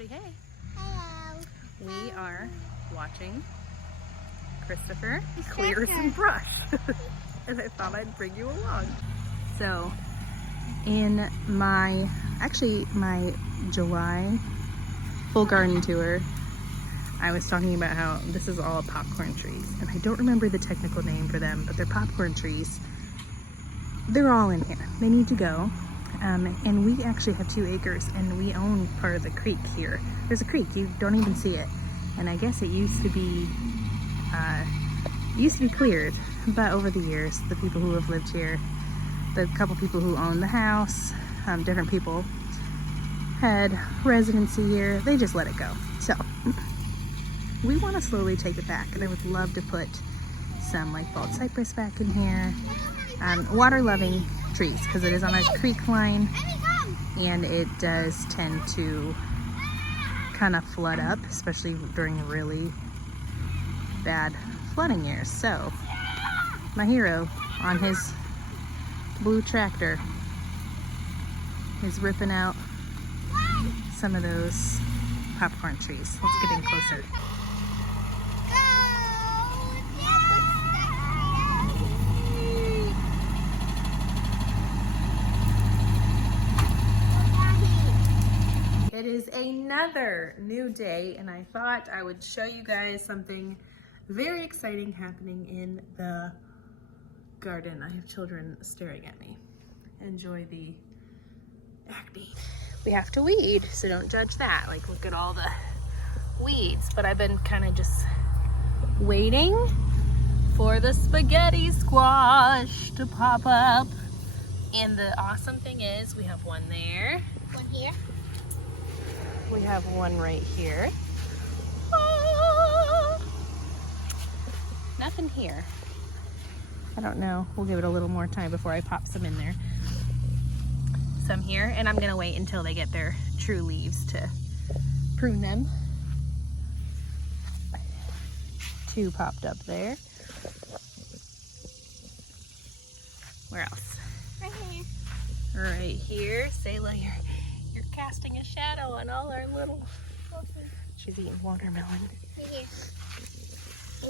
everybody. Hey. Hello. We are watching Christopher clear some brush. And I thought I'd bring you along. So in my July full garden tour, I was talking about how this is all popcorn trees. And I don't remember the technical name for them, but they're popcorn trees. They're all in here. They need to go. And we actually have 2 acres and we own part of the creek here. There's a creek, you don't even see it. And I guess it used to be cleared, but over the years, the people who have lived here, the couple people who own the house, different people had residency here, they just let it go. So we want to slowly take it back, and I would love to put some like bald cypress back in here. Water loving trees, because it is on a creek line and it does tend to kind of flood up, especially during really bad flooding years. So my hero on his blue tractor is ripping out some of those popcorn trees. Let's get in closer. It is another new day, and I thought I would show you guys something very exciting happening in the garden. I have children staring at me. Enjoy the acne. We have to weed, so don't judge that. Like, look at all the weeds. But I've been kind of just waiting for the spaghetti squash to pop up. And the awesome thing is we have one there. One here. We have one right here. Ah! Nothing here. I don't know. We'll give it a little more time before I pop some in there. Some here, and I'm gonna wait until they get their true leaves to prune them. 2 popped up there. Where else? Right here. Right here. Sayla, you're casting a shadow on all our little... She's eating watermelon. Right here.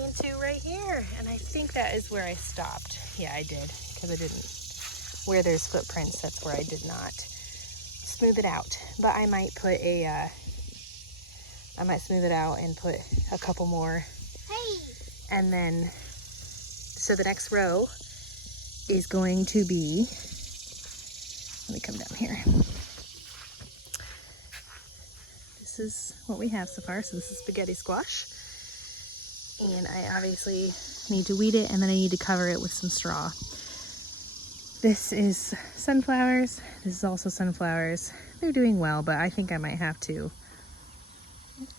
And 2 right here. And I think that is where I stopped. Yeah, I did. Because I didn't... Where there's footprints, that's where I did not smooth it out. But I might put a... I might smooth it out and put a couple more. Hey! And then... So the next row is going to be... Let me come down here. This is what we have so far. So this is spaghetti squash. And I obviously need to weed it, and then I need to cover it with some straw. This is sunflowers. This is also sunflowers. They're doing well, but I think I might have to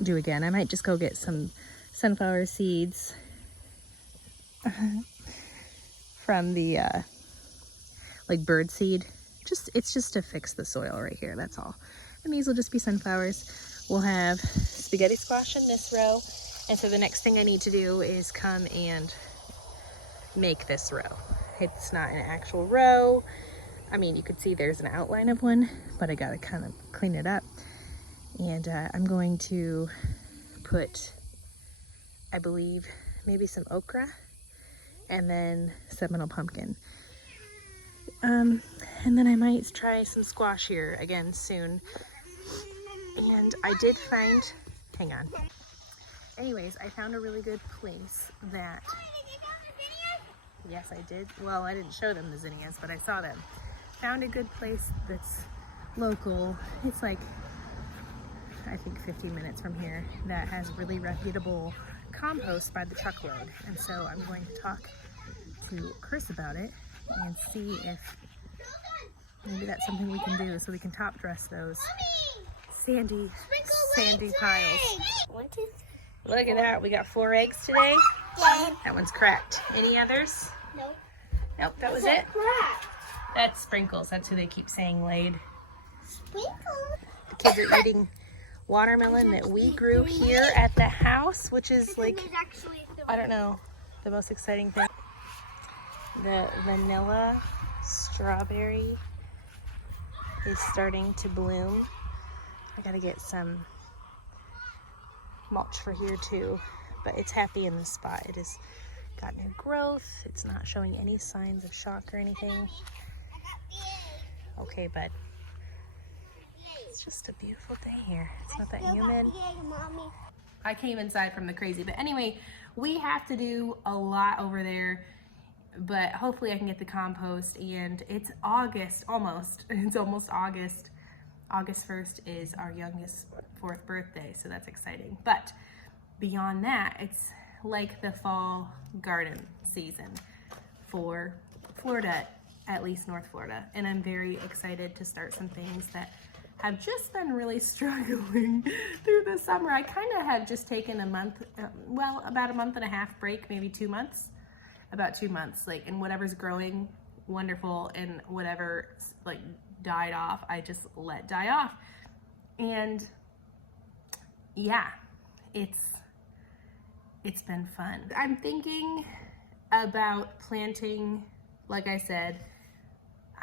do again. I might just go get some sunflower seeds from the like bird seed. It's just to fix the soil right here, that's all. And these will just be sunflowers. We'll have spaghetti squash in this row. And so the next thing I need to do is come and make this row. It's not an actual row. I mean, you could see there's an outline of one, but I gotta kind of clean it up. And I'm going to put, I believe, maybe some okra and then Seminole pumpkin. And then I might try some squash here again soon. And I did find, hang on. Anyways, I found a really good place that, yes I did, well I didn't show them the zinnias, but I saw them. Found a good place that's local. It's like, I think 15 minutes from here, that has really reputable compost by the truckload. And so I'm going to talk to Chris about it and see if maybe that's something we can do so we can top dress those sandy piles. Look at that, we got 4 eggs today. Yeah. That one's cracked. Any others? Nope. Nope, that was it. That's Sprinkles, that's who they keep saying laid. Sprinkles. The kids are eating watermelon that we grew here at the house, which is like, I don't know, the most exciting thing. The vanilla strawberry is starting to bloom. I gotta get some mulch for here too, but it's happy in this spot. It has got new growth. It's not showing any signs of shock or anything. Okay, bud. It's just a beautiful day here. It's not that humid. I came inside from the crazy, but anyway, we have to do a lot over there, but hopefully I can get the compost. And it's August, almost. It's almost August. August 1st is our youngest 4th birthday, so that's exciting. But beyond that, it's like the fall garden season for Florida, at least North Florida. And I'm very excited to start some things that have just been really struggling through the summer. I kind of have just taken a month, well, about a month and a half break, maybe 2 months, about 2 months, like, and whatever's growing, wonderful, and whatever like died off, I just let die off. And yeah, it's been fun. I'm thinking about planting, like I said,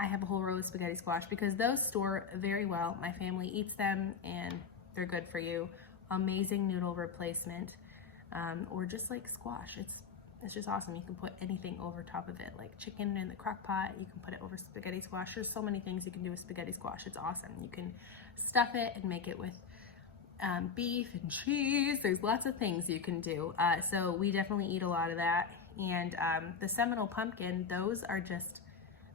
I have a whole row of spaghetti squash because those store very well. My family eats them and they're good for you. Amazing noodle replacement, or just like squash. It's just awesome. You can put anything over top of it, like chicken in the crock pot. You can put it over spaghetti squash. There's so many things you can do with spaghetti squash. It's awesome. You can stuff it and make it with beef and cheese. There's lots of things you can do. So we definitely eat a lot of that. And the Seminole pumpkin, those are just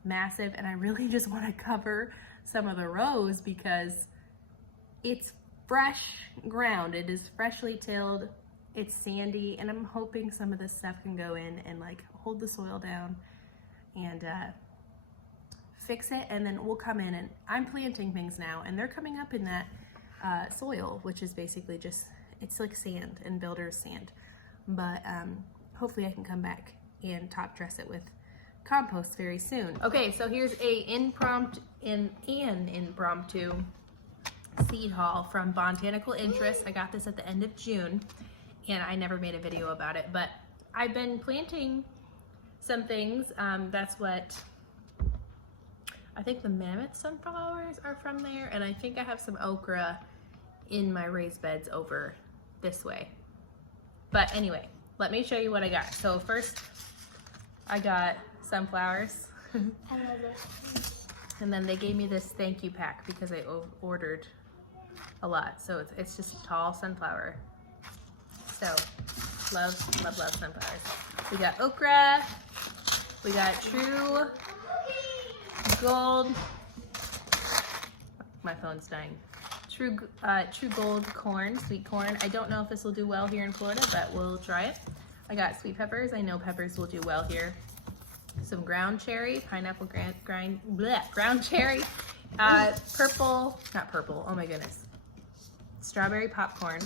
massive, and I really just want to cover some of the rows because it's fresh ground. It is freshly tilled. It's sandy, and I'm hoping some of this stuff can go in and like hold the soil down and fix it, and then we'll come in, and I'm planting things now, and they're coming up in that soil, which is basically just, it's like sand and builder's sand. But hopefully I can come back and top dress it with compost very soon. Okay, so here's an impromptu seed haul from Botanical Interests. I got this at the end of June, and I never made a video about it, but I've been planting some things. That's what I think the mammoth sunflowers are from there, and I think I have some okra in my raised beds over this way. But anyway, let me show you what I got. So first, I got sunflowers. I love it. And then they gave me this thank you pack because I ordered a lot. So it's just a tall sunflower. So love sunflowers. We got okra. We got true gold. My phone's dying. True gold corn, sweet corn. I don't know if this will do well here in Florida, but we'll try it. I got sweet peppers. I know peppers will do well here. Some ground cherry, pineapple ground cherry, purple, not purple, oh my goodness, strawberry popcorn.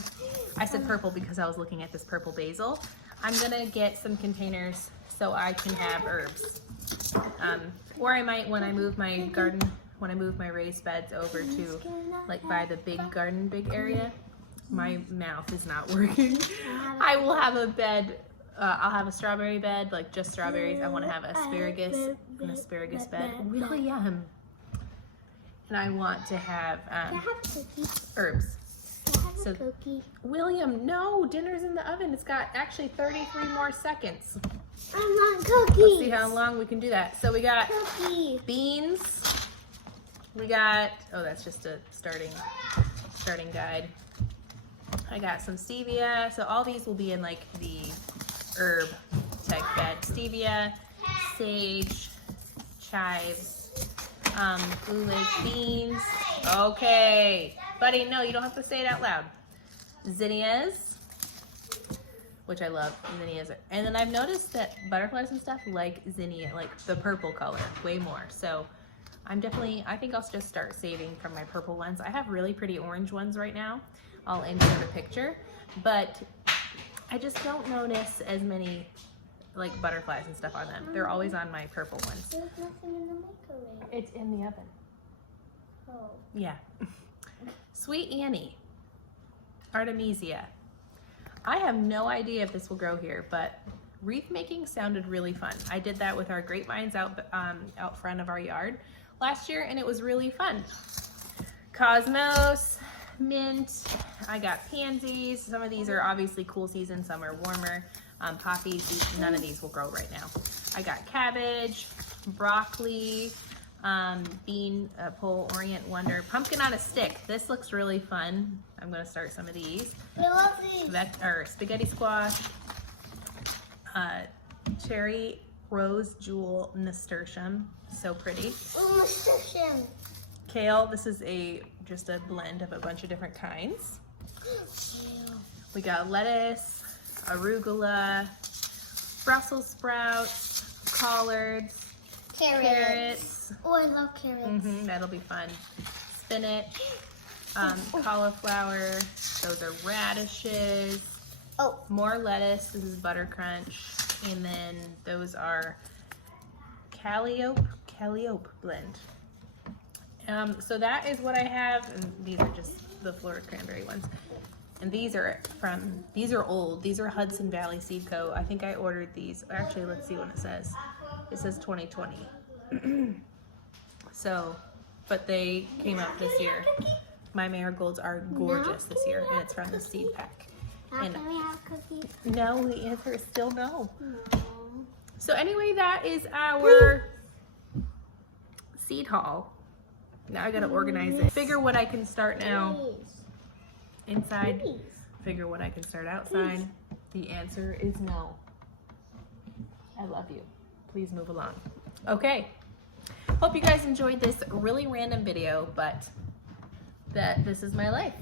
I said purple because I was looking at this purple basil. I'm gonna get some containers so I can have herbs. Or I might, when I move my garden, when I move my raised beds over to like by the big area, my mouth is not working. I will have a bed. I'll have a strawberry bed, like just strawberries. I want to have an asparagus bed. Really yum. And I want to have herbs. So, William, no, dinner's in the oven. It's got actually 33 more seconds. I want cookies. Let's see how long we can do that. So we got beans. We got, oh, that's just a starting guide. I got some stevia. So all these will be in like the herb type bed. Stevia, sage, chives, blue lake beans. Okay, buddy, no, you don't have to say it out loud. Zinnias, which I love zinnias. And then I've noticed that butterflies and stuff like zinnia, like the purple color, way more. So I think I'll just start saving from my purple ones. I have really pretty orange ones right now. I'll insert a picture, but I just don't notice as many like butterflies and stuff on them. They're always on my purple ones. There's nothing in the microwave. It's in the oven. Oh. Yeah. Sweet Annie. Artemisia. I have no idea if this will grow here, but wreath making sounded really fun. I did that with our grapevines out front of our yard last year, and it was really fun. Cosmos. mint. I got pansies. Some of these are obviously cool season, some are warmer. Poppies, none of these will grow right now. I got cabbage, broccoli, bean pole, orient wonder, pumpkin on a stick. This looks really fun. I'm gonna start some of these. I love these. Spaghetti squash, cherry rose jewel nasturtium, so pretty. Oh, nasturtium. Kale, this is just a blend of a bunch of different kinds. We got lettuce, arugula, Brussels sprouts, collards, carrots. Oh, I love carrots. That'll be fun. Spinach, cauliflower, those are radishes. Oh, More lettuce, this is butter crunch. And then those are calliope blend. So that is what I have, and these are just the Florida cranberry ones. And these are old. These are Hudson Valley Seed Co. I think I ordered these. Actually, let's see what it says. It says 2020. So, but they came out this year. My marigolds are gorgeous this year, and it's from the seed pack. now can we have cookies? No, the answer is still no. So anyway, that is our seed haul. Now I gotta organize it. Figure what I can start now inside. Figure what I can start outside. The answer is no. I love you. Please move along. Okay. Hope you guys enjoyed this really random video, but this is my life.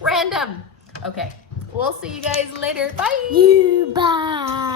Random. Okay. We'll see you guys later. Bye. Bye.